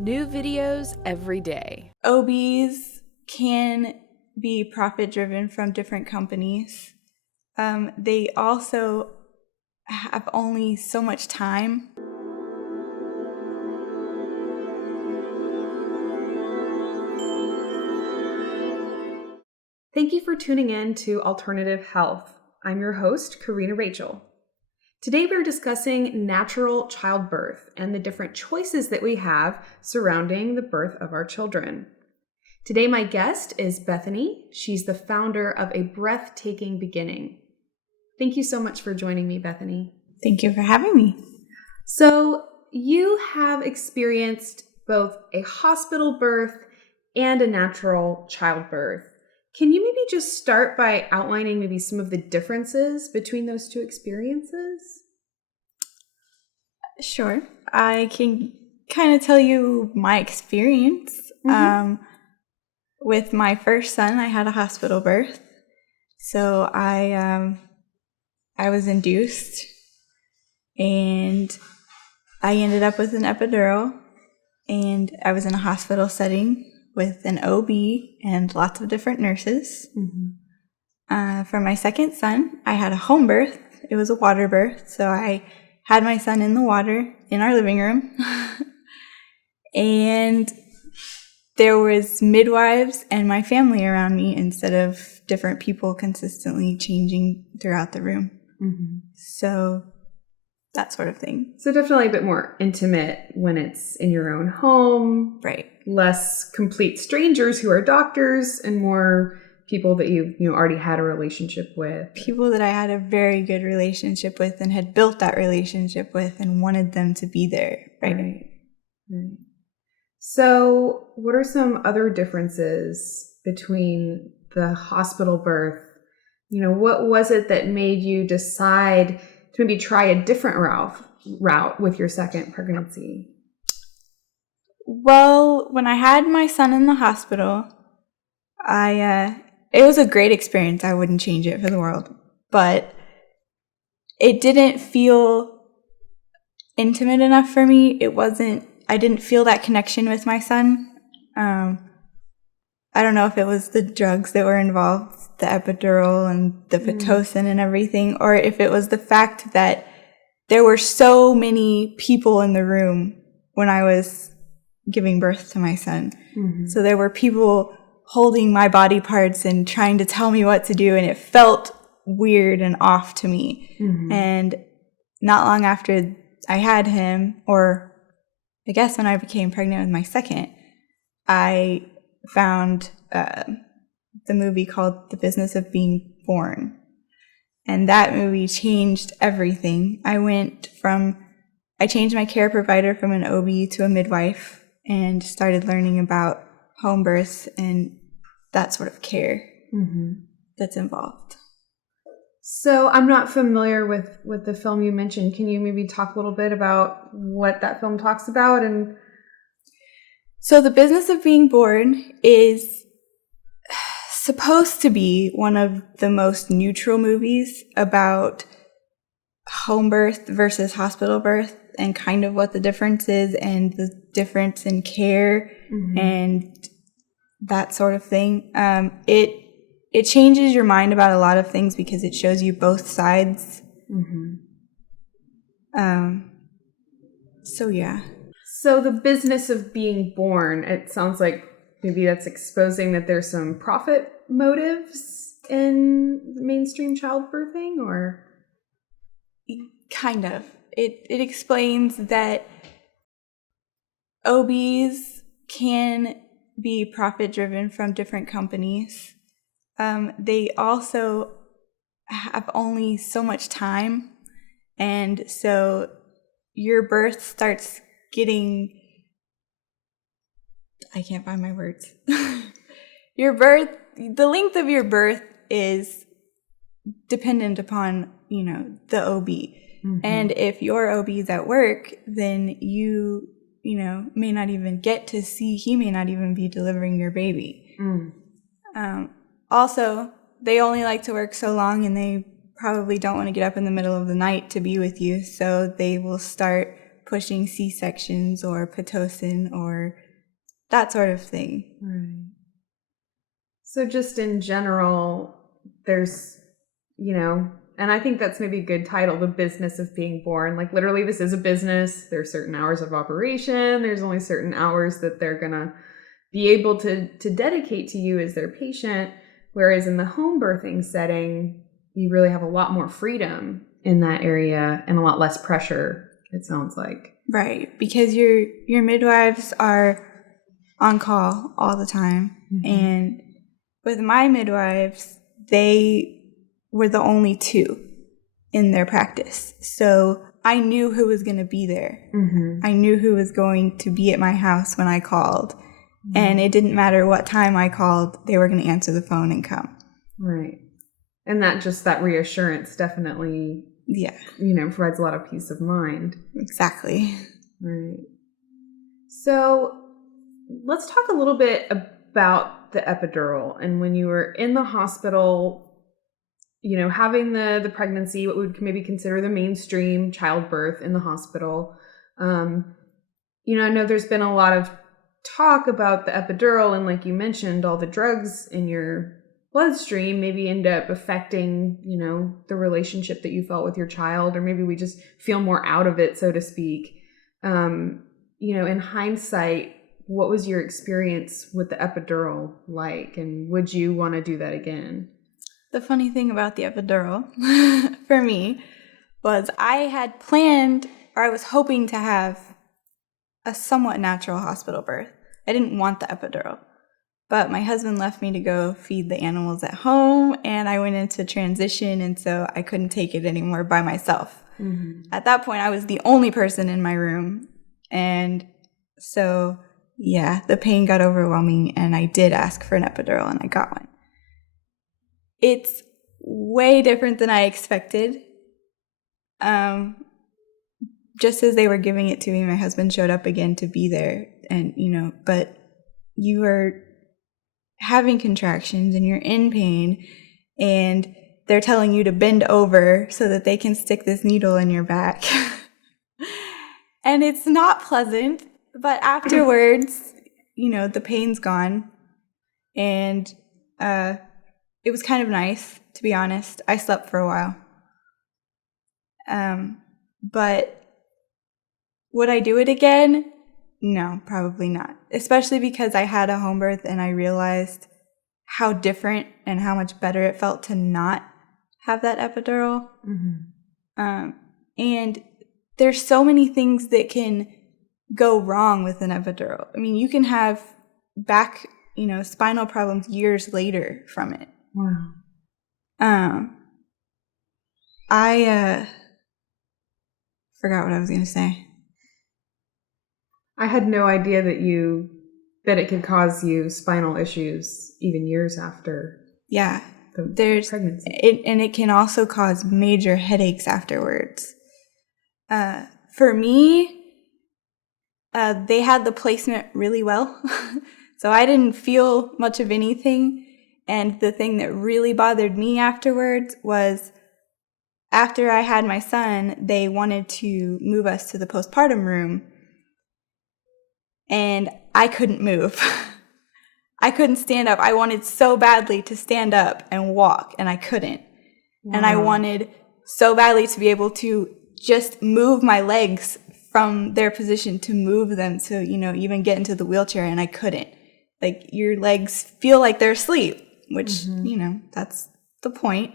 New videos every day. OBs can be profit-driven from different companies. They also have only so much time. Thank you for tuning in to Alternative Health. I'm your host, Karina Rachel. Today we're discussing natural childbirth and the different choices that we have surrounding the birth of our children. Today my guest is Bethany. She's the founder of A Breathtaking Beginning. Thank you so much for joining me, Bethany. Thank you for having me. So you have experienced both a hospital birth and a natural childbirth. Can you maybe just start by outlining maybe some of the differences between those two experiences? Sure. I can kind of tell you my experience. With my first son, I had a hospital birth. So I was induced, and I ended up with an epidural, and I was in a hospital setting with an OB and lots of different nurses. For my second son, I had a home birth. It was a water birth, so I had my son in the water in our living room. And there was midwives and my family around me instead of different people consistently changing throughout the room. So that sort of thing. So definitely a bit more intimate when it's in your own home. Right. Less complete strangers who are doctors and more people that you already had a relationship with. People that I had a very good relationship with and had built that relationship with and wanted them to be there. Right. So what are some other differences between the hospital birth? What was it that made you decide to maybe try a different route with your second pregnancy? Well, when I had my son in the hospital, it was a great experience. I wouldn't change it for the world. But it didn't feel intimate enough for me. I didn't feel that connection with my son. I don't know if it was the drugs that were involved, the epidural and the Pitocin and everything, or if it was the fact that there were so many people in the room when I was giving birth to my son. So there were people holding my body parts and trying to tell me what to do, and it felt weird and off to me. And not long after I had him, or I guess when I became pregnant with my second, I found the movie called The Business of Being Born. And that movie changed everything. I changed my care provider from an OB to a midwife and started learning about home births and that sort of care that's involved. So I'm not familiar with the film you mentioned. Can you maybe talk a little bit about what that film talks about? And so The Business of Being Born is supposed to be one of the most neutral movies about home birth versus hospital birth and kind of what the difference is and the difference in care and that sort of thing. It changes your mind about a lot of things because it shows you both sides. So yeah. So The Business of Being Born, it sounds like maybe that's exposing that there's some profit motives in mainstream childbirthing, or? Kind of. It explains that OBs can be profit-driven from different companies. They also have only so much time, and so your birth starts getting... I can't find my words. The length of your birth is dependent upon, the OB. And if your OB is at work, then you may not even get to see, he may not even be delivering your baby. Also, they only like to work so long, and they probably don't want to get up in the middle of the night to be with you, so they will start pushing C-sections or Pitocin or that sort of thing. Right. So just in general, there's, and I think that's maybe a good title, The Business of Being Born. Like literally this is a business. There's certain hours of operation. There's only certain hours that they're going to be able to dedicate to you as their patient. Whereas in the home birthing setting, you really have a lot more freedom in that area and a lot less pressure, it sounds like. Right, because your midwives are on call all the time. Mm-hmm. And with my midwives, they were the only two in their practice. So I knew who was going to be there. Mm-hmm. I knew who was going to be at my house when I called. Mm-hmm. And it didn't matter what time I called, they were going to answer the phone and come. Right. And that reassurance definitely, provides a lot of peace of mind. Exactly. Right. So let's talk a little bit about the epidural. And when you were in the hospital, having the pregnancy, what we would maybe consider the mainstream childbirth in the hospital. I know there's been a lot of talk about the epidural, and like you mentioned, all the drugs in your bloodstream maybe end up affecting, the relationship that you felt with your child, or maybe we just feel more out of it, so to speak. In hindsight, what was your experience with the epidural like, and would you want to do that again? The funny thing about the epidural for me was I had planned, or I was hoping to have a somewhat natural hospital birth. I didn't want the epidural, but my husband left me to go feed the animals at home, and I went into transition, and so I couldn't take it anymore by myself. Mm-hmm. At that point, I was the only person in my room, and so, the pain got overwhelming, and I did ask for an epidural, and I got one. It's way different than I expected. Just as they were giving it to me, my husband showed up again to be there. And, but you are having contractions and you're in pain, and they're telling you to bend over so that they can stick this needle in your back. And it's not pleasant, but afterwards, the pain's gone. And, it was kind of nice, to be honest. I slept for a while. But would I do it again? No, probably not. Especially because I had a home birth and I realized how different and how much better it felt to not have that epidural. Mm-hmm. And there's so many things that can go wrong with an epidural. I mean, you can have back, spinal problems years later from it. Wow. I forgot what I was going to say. I had no idea that it could cause you spinal issues even years after. Yeah. There's pregnancy. And it can also cause major headaches afterwards. For me, they had the placement really well. So I didn't feel much of anything. And the thing that really bothered me afterwards was after I had my son, they wanted to move us to the postpartum room. And I couldn't move. I couldn't stand up. I wanted so badly to stand up and walk, and I couldn't. Wow. And I wanted so badly to be able to just move my legs from their position to move them to, even get into the wheelchair, and I couldn't. Like, your legs feel like they're asleep, which, mm-hmm. That's the point.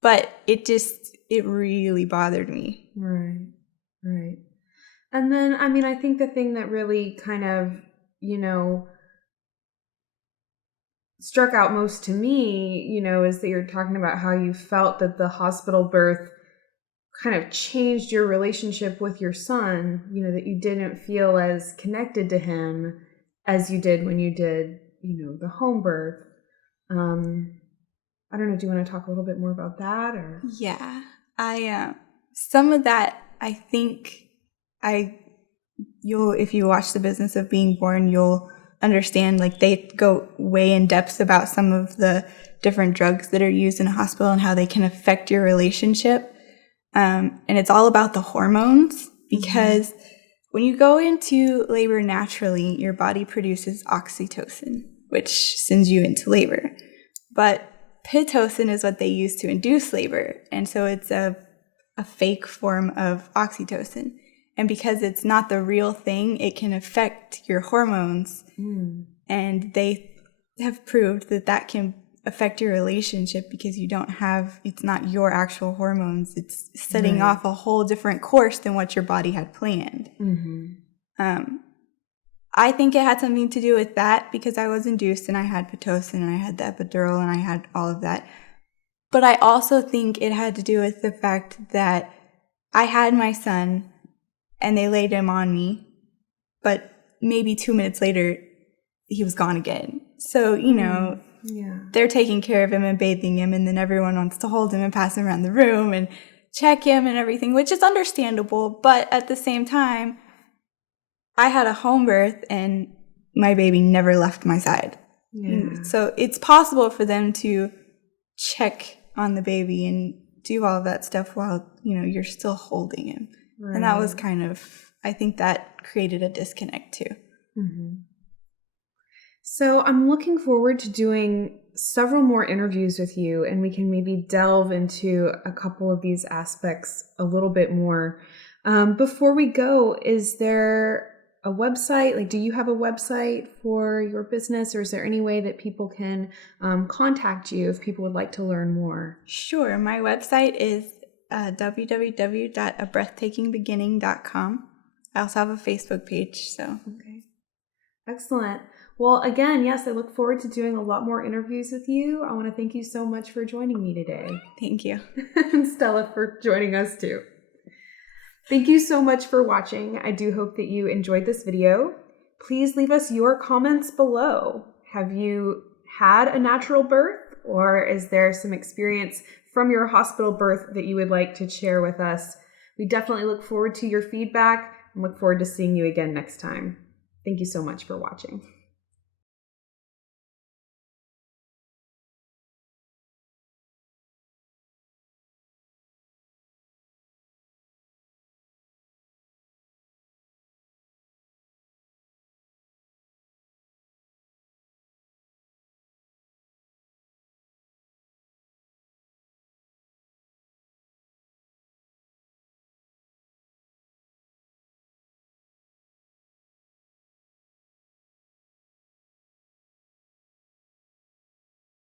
But it really bothered me. Right. And then, I think the thing that really kind of, struck out most to me, is that you're talking about how you felt that the hospital birth kind of changed your relationship with your son, that you didn't feel as connected to him as you did when you did, the home birth. I don't know, do you want to talk a little bit more about that, or? Yeah, some of that, I think if you watch The Business of Being Born, you'll understand, like, they go way in depth about some of the different drugs that are used in a hospital and how they can affect your relationship. And it's all about the hormones, because When you go into labor naturally, your body produces oxytocin, which sends you into labor. But Pitocin is what they use to induce labor, and so it's a fake form of oxytocin. And because it's not the real thing, it can affect your hormones. And they have proved that that can affect your relationship because it's not your actual hormones. It's setting off a whole different course than what your body had planned. I think it had something to do with that because I was induced and I had Pitocin and I had the epidural and I had all of that. But I also think it had to do with the fact that I had my son and they laid him on me, but maybe 2 minutes later, he was gone again. So, they're taking care of him and bathing him, and then everyone wants to hold him and pass him around the room and check him and everything, which is understandable. But at the same time, I had a home birth and my baby never left my side. So it's possible for them to check on the baby and do all of that stuff while, you're still holding him. And that was I think that created a disconnect too. So I'm looking forward to doing several more interviews with you, and we can maybe delve into a couple of these aspects a little bit more. Before we go, is there a website? Like, do you have a website for your business, or is there any way that people can contact you if people would like to learn more? Sure. My website is www.abreathtakingbeginning.com. I also have a Facebook page. Okay. Excellent. Well, again, yes, I look forward to doing a lot more interviews with you. I want to thank you so much for joining me today. Thank you. And Stella for joining us too. Thank you so much for watching. I do hope that you enjoyed this video. Please leave us your comments below. Have you had a natural birth, or is there some experience from your hospital birth that you would like to share with us? We definitely look forward to your feedback and look forward to seeing you again next time. Thank you so much for watching.